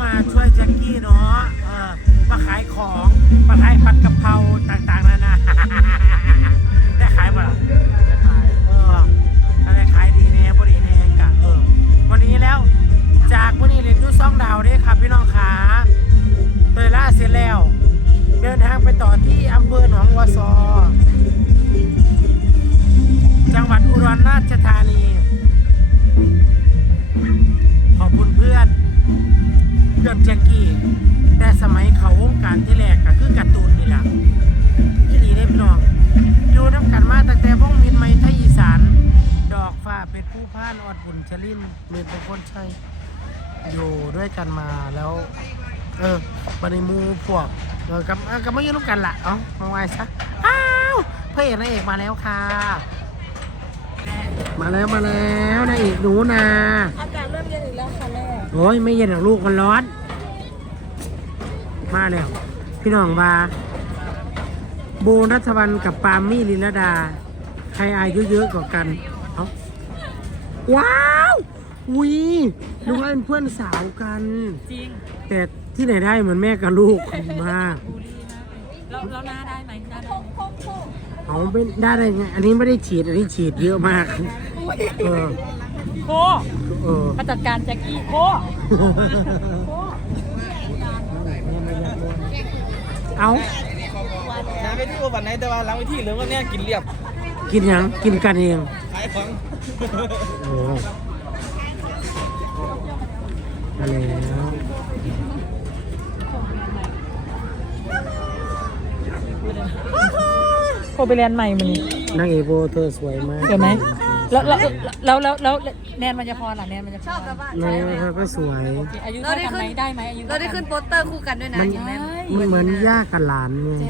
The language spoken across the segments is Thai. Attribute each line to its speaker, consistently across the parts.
Speaker 1: มาช่วยแจ็คกี้เนาะมาขายของมาขายผัดกะเพราต่างๆนานาได้ขายป่ะได้ขายได้ขายดีแน่พอดีแน่กะวันนี้แล้วจากวันนี้เรียนยูซ่องดาวด้วยครับพี่น้องขาเตยล่าเสร็จแล้วเดินทางไปต่อที่อำเภอหนองวัวซอจังหวัดอุบลราชธานีขอบคุณเพื่อนแจ็คกี้แต่สมัยเขาวงการที่แรกก็คือการ์ตูนนี่แหละที่ดีได้พี่น้องอยู่น้ำกันมาตั้งแต่วงมินไม้ไทยอีสานดอกฟ้าเป็นผู้พานอดบุญชลินเมียนเป็นคนใช่อยู่ด้วยกันมาแล้วบันในมูพวกกับไม่ยืนร่วมกันละมาไว้ซะอ้าวพระเอกนางเอกมาแล้วค่ะมาแล้วนางเอกหนูนา
Speaker 2: อากาศเริ่มเย็นอีกแล้วค่ะแม่
Speaker 1: โอ้ยไม่เย็นหรอกลูกมันร้อนมาแล้วพี่น้องมาโบนัสวรรณกับปาล์มมี่ลินลดาใครอายุเยอะกว่ากันว้าววิลูกเป็นเพื่อนสาวกัน
Speaker 2: จริง
Speaker 1: แต่ที่ไหนได้เหมือนแม่กับลูกมาก
Speaker 2: แล้วหน้าได้ไหมหน้าได้
Speaker 1: ไม่ได้ไงอันนี้ไม่ได้ฉีดอันนี้ฉีดเยอะมาก
Speaker 2: โคมาจัดการแจ็คกี้โค
Speaker 1: เอา
Speaker 3: น้ำไปที่วันไหนแต่ว่าล้างไปที่หรือว่าเนี่ยกินเรียบ
Speaker 1: กินยังกินกันเอง
Speaker 3: ขายของ
Speaker 1: โอ้มาแล้ว
Speaker 2: โคไปเรียนใหม่มึง
Speaker 1: นางเอกโบเธอสวยมาก
Speaker 2: สวยไหมแล้วแนนมันจะพอหรอแนนมันจะพอ
Speaker 1: แนนก็สวย
Speaker 2: อายุเท่ากันไหมได้ไหมอายุ
Speaker 4: เราได้ขึ้นโปสเตอร์คู่กันด้วยนะ
Speaker 1: มันเหมือนย่ากับหลานไง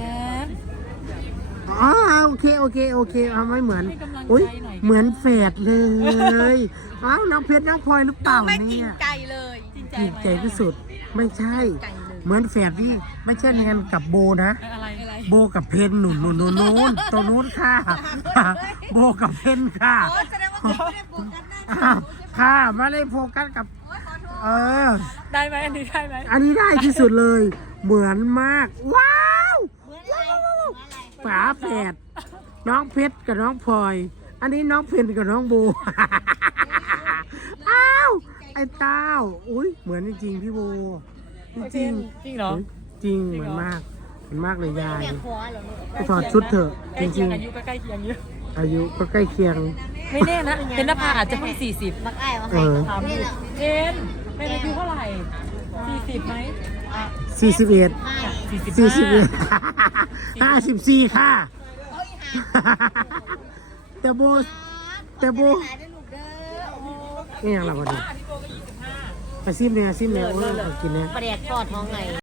Speaker 1: โอเคไม่เหมือนอุ้ยเหมือนแฝดเลยน้องเพชรน้องพลอยหรือเปล่าเนี่ย
Speaker 4: ไม่จริงใจเลย
Speaker 1: จริงใจที่สุดไม่ใช่เหมือนแฝดที่ไม่ใช่แนนกับโบนะโบกับเพนหนุนตัวนู้นค่ะโบกับเพนค่ะค่ะไม่ได้โฟกัสกับ
Speaker 2: ได้ไหมอันนี้ได้ไหม
Speaker 1: อันนี้ได้ที่สุดเลยเหมือนมากว้าวฝาแฝดน้องเพชรกับน้องพลอยอันนี้น้องเพนกับน้องโบอ้าวไอ้เต้าอุ้ยเหมือนจริงพี่โบ
Speaker 2: จริงเหรอ
Speaker 1: จริงเหมือนมากเลยยายไปถอดชุดเถอะจริง
Speaker 2: อายุก็ใกล้เคียงเยอะ
Speaker 1: อายุก็ใกล้เคียง
Speaker 2: ไม่แน่นะเพนนภาอาจจะเพิ่ง40
Speaker 4: มักไอ้มาใคร
Speaker 2: ถามเพนอายุเท่าไหร่40ไหม
Speaker 1: 41 54ค่ะแต่โบนี่ยังหลับพอดีไปซิมเนี่ยโอ้ยกินเนี่ย
Speaker 4: ประเดี๋ยวทอดท้องไง